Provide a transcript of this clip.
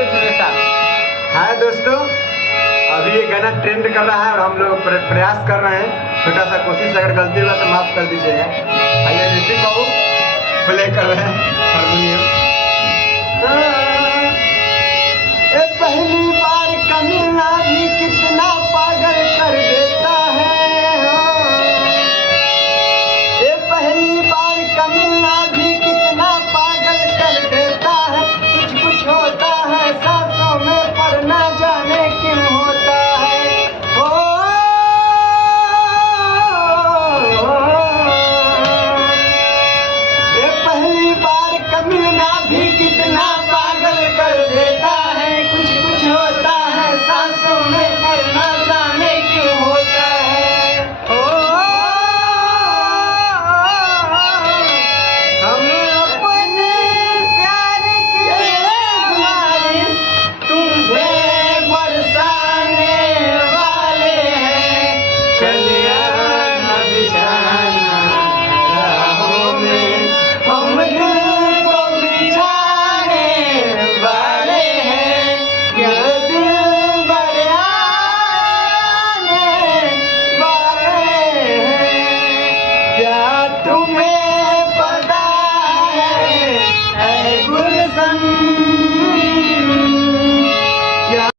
कुछ वैसा। हाय दोस्तों, अभी ये गाना ट्रेंड कर रहा है और हम लोग प्रयास कर रहे हैं। छोटा सा कोशिश, अगर गलती हुआ तो माफ कर दीजिएगा। आइए ऋतिक बाबू प्ले कर रहे हैं हारमोनियम। पहली बार का मिलना भी कितना पागल कर देता है। ये पहली बार का मिलना भी कितना पागल कर देता है। कुछ कुछ होता है सांसों में पर ना जाने क्यों होता है। ये पहली बार का मिलना भी कितना पागल कर देता है। कुछ कुछ होता है सांसों में पर ना जाने क्यों होता है। हम अपने प्यार के बारिश तुम पे बरसाने वाले हैं। चलिया न बिछाना राहों में, हम दिल को बिछाने वाले हैं। क्या दिल भर आने वाले हैं। क्या तुम्हें पता है ऐ गुलशन